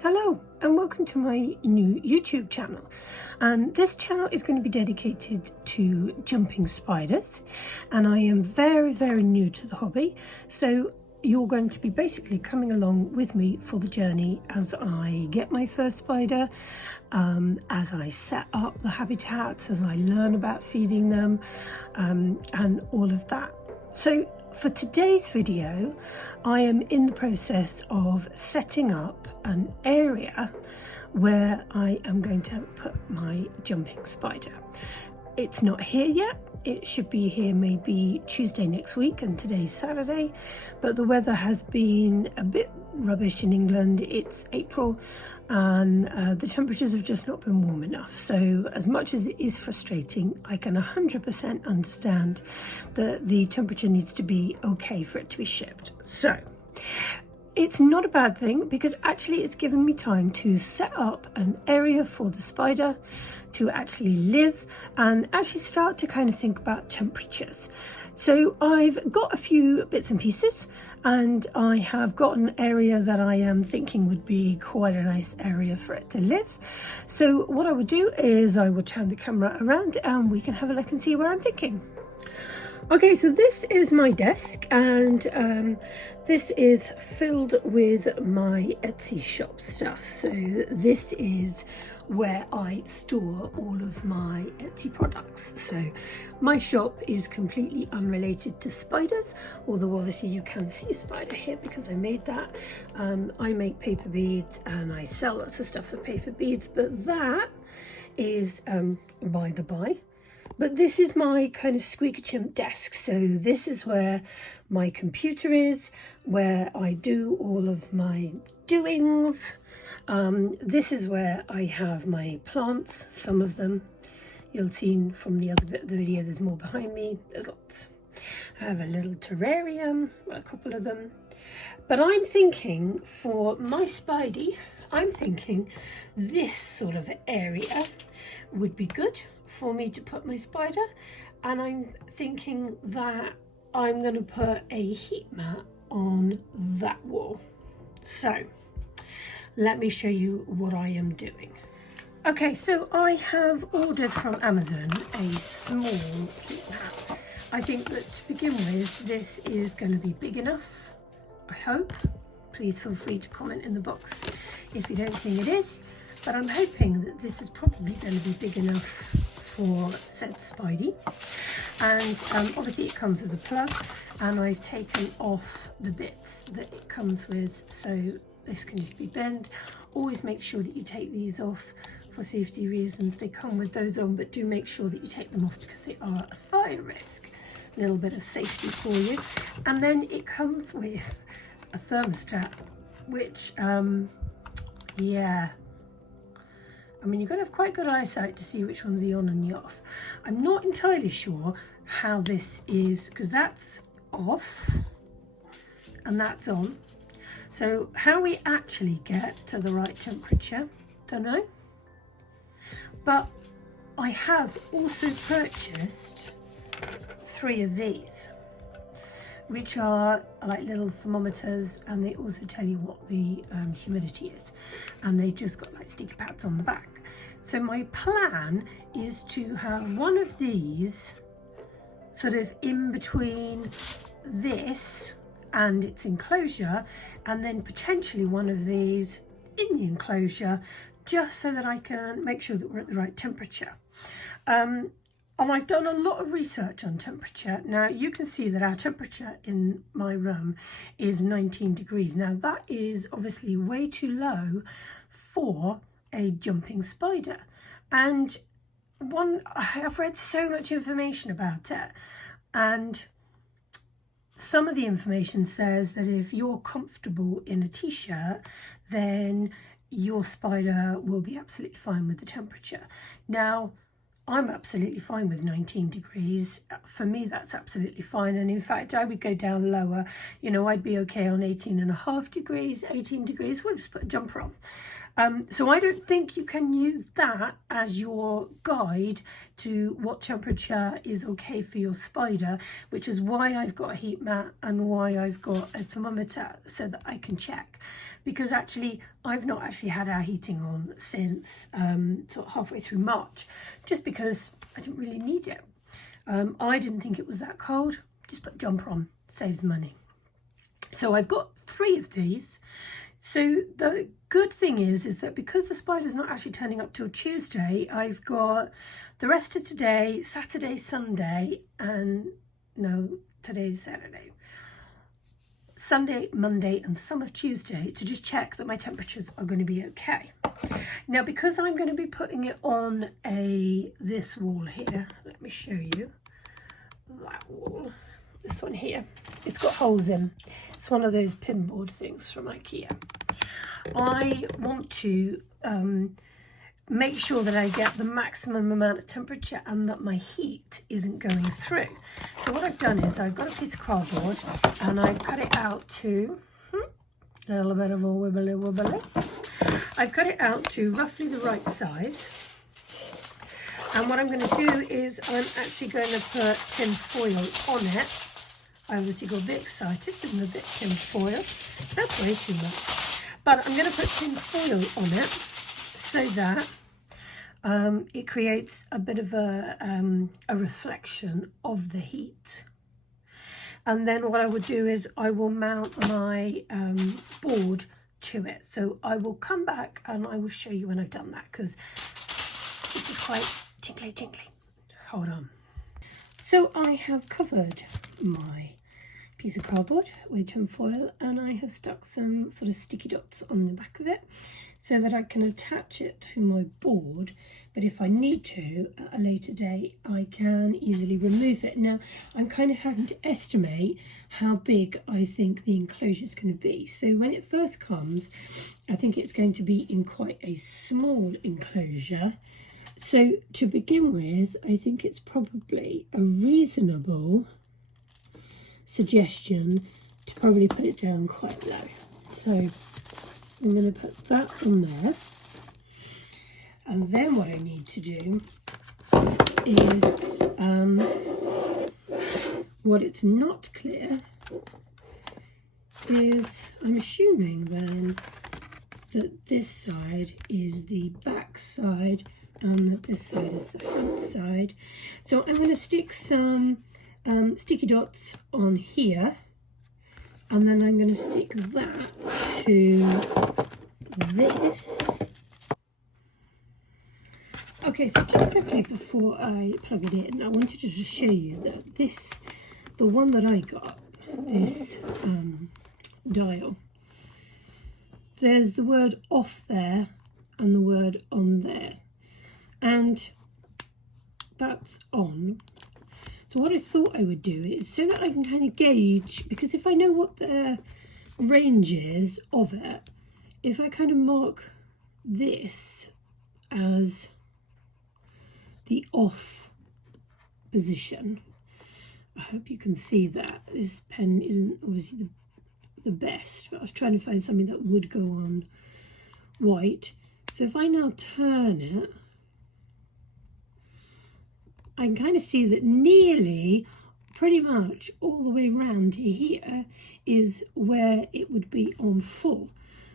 Hello and welcome to my new YouTube channel, and this channel is going to be dedicated to jumping spiders, and I am very new to the hobby, so you're going to be basically coming along with me for the journey as I get my first spider, as I set up the habitats, as I learn about feeding them, and all of that. So for today's video, I am in the process of setting up an area where I am going to put my jumping spider. It's not here yet. It should be here maybe Tuesday next week, and today's Saturday, but the weather has been a bit rubbish in England. It's April and the temperatures have just not been warm enough. So as much as it is frustrating, I can 100% understand that the temperature needs to be okay for it to be shipped. So it's not a bad thing, because actually it's given me time to set up an area for the spider to actually live and actually start to kind of think about temperatures. So I've got a few bits and pieces, and I have got an area that I am thinking would be quite a nice area for it to live. So what I would do is I would turn the camera around and we can have a look and see where I'm thinking. Okay, so this is my desk, and this is filled with my Etsy shop stuff. So this is where I store all of my Etsy products. So my shop is completely unrelated to spiders, although obviously you can see a spider here because I made that. I make paper beads and I sell lots of stuff for paper beads, but that is by the by. But this is my kind of squeaky chimp desk. So this is where my computer is, where I do all of my doings. This is where I have my plants, some of them. You'll see from the other bit of the video, there's more behind me. There's lots. I have a little terrarium, a couple of them. But I'm thinking for my Spidey, I'm thinking this sort of area would be good for me to put my spider, and I'm thinking that I'm going to put a heat mat on that wall. So let me show you what I am doing. Okay, so I have ordered from Amazon a small heat mat. I think that to begin with, this is going to be big enough, I hope. Please feel free to comment in the box if you don't think it is, but I'm hoping that this is probably going to be big enough for said Spidey. And obviously it comes with a plug, and I've taken off the bits that it comes with, so this can just be bent. Always make sure that you take these off for safety reasons. They come with those on, but do make sure that you take them off because they are a fire risk. A little bit of safety for you. And then it comes with a thermostat, which yeah, I mean, you've got to have quite good eyesight to see which one's the on and the off. I'm not entirely sure how this is, because that's off and that's on. So how we actually get to the right temperature, don't know. But I have also purchased 3 of these, which are like little thermometers, and they also tell you what the humidity is, and they've just got like sticky pads on the back. So my plan is to have one of these sort of in between this and its enclosure, and then potentially one of these in the enclosure, just so that I can make sure that we're at the right temperature. And I've done a lot of research on temperature. Now you can see that our temperature in my room is 19 degrees. Now that is obviously way too low for a jumping spider. And I've read so much information about it, and some of the information says that if you're comfortable in a t-shirt, then your spider will be absolutely fine with the temperature. Now, I'm absolutely fine with 19 degrees. For me, that's absolutely fine. And in fact, I would go down lower. You know, I'd be okay on 18.5 degrees, 18 degrees. We'll just put a jumper on. So I don't think you can use that as your guide to what temperature is okay for your spider, which is why I've got a heat mat and why I've got a thermometer so that I can check. Because actually I've not actually had our heating on since sort of halfway through March, just because I didn't really need it. I didn't think it was that cold. Just put a jumper on, saves money. So I've got 3 of these. So the good thing is that because the spider's not actually turning up till Tuesday, I've got the rest of today, Saturday, Sunday, and no, today's Saturday. Sunday, Monday, and some of Tuesday to just check that my temperatures are going to be okay. Now, because I'm going to be putting it on this wall here, let me show you that wall. This one here, it's got holes in. It's one of those pinboard things from IKEA. I want to make sure that I get the maximum amount of temperature and that my heat isn't going through. So what I've done is I've got a piece of cardboard and I've cut it out to a little bit of a wibbly wobbly. I've cut it out to roughly the right size. And what I'm going to do is I'm actually going to put tin foil on it. I obviously got a bit excited with a bit of tin foil. That's way too much. But I'm going to put tin foil on it so that it creates a bit of a reflection of the heat. And then what I will do is I will mount my board to it. So I will come back and I will show you when I've done that, because this is quite tingly. Hold on. So I have covered my piece of cardboard with tin foil and I have stuck some sort of sticky dots on the back of it so that I can attach it to my board, but if I need to at a later date I can easily remove it. Now I'm kind of having to estimate how big I think the enclosure is going to be. So when it first comes, I think it's going to be in quite a small enclosure. So to begin with, I think it's probably a reasonable suggestion to probably put it down quite low. So I'm going to put that on there. And then what I need to do is, what it's not clear is, I'm assuming then that this side is the back side and that this side is the front side. So I'm going to stick some sticky dots on here, and then I'm going to stick that to this. Okay, so just quickly before I plug it in, I wanted to just show you that the one that I got, this dial, there's the word off there and the word on there, and that's on. So what I thought I would do is, so that I can kind of gauge, because if I know what the range is of it, if I kind of mark this as the off position, I hope you can see that. This pen isn't obviously the best, but I was trying to find something that would go on white. So if I now turn it, I can kind of see that nearly, pretty much all the way around to here is where it would be on full.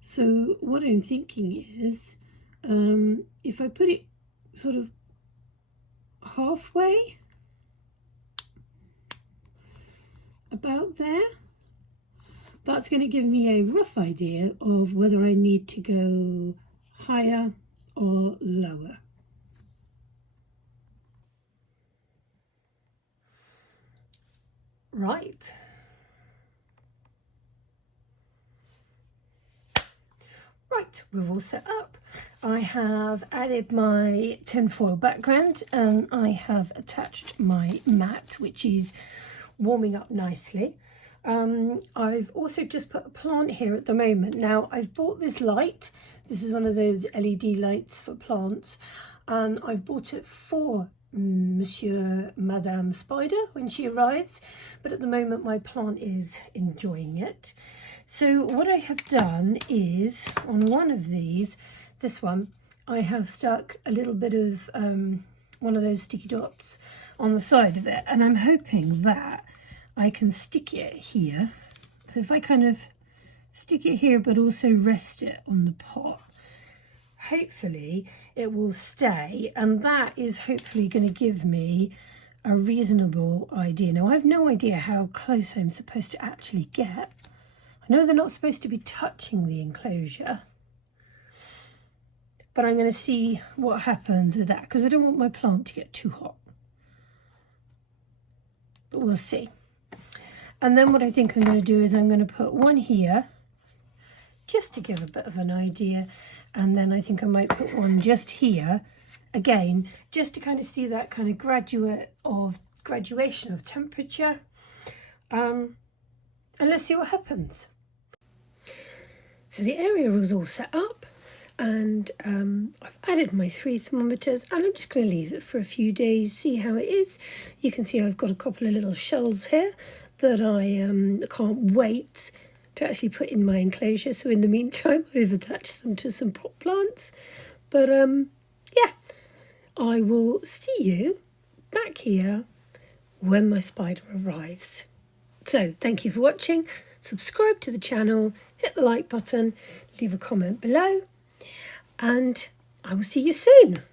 So what I'm thinking is, if I put it sort of halfway, about there, that's going to give me a rough idea of whether I need to go higher or lower. Right. Right, we're all set up. I have added my tinfoil background and I have attached my mat, which is warming up nicely. I've also just put a plant here at the moment. Now, I've bought this light. This is one of those LED lights for plants, and I've bought it for Madame Spider when she arrives, but at the moment my plant is enjoying it. So what I have done is, on one of these, this one, I have stuck a little bit of one of those sticky dots on the side of it, and I'm hoping that I can stick it here. So if I kind of stick it here but also rest it on the pot. Hopefully it will stay, and that is hopefully going to give me a reasonable idea. Now, I have no idea how close I'm supposed to actually get. I know they're not supposed to be touching the enclosure, but I'm going to see what happens with that because I don't want my plant to get too hot. But we'll see. And then what I think I'm going to do is I'm going to put one here just to give a bit of an idea, and then I think I might put one just here again, just to kind of see that kind of graduation of temperature, and let's see what happens. So the area was all set up, and I've added my 3 thermometers, and I'm just going to leave it for a few days, see how it is. You can see I've got a couple of little shells here that I can't wait to actually put in my enclosure. So in the meantime, I've attached them to some pot plants. But yeah, I will see you back here when my spider arrives. So thank you for watching. Subscribe to the channel, hit the like button, leave a comment below, and I will see you soon.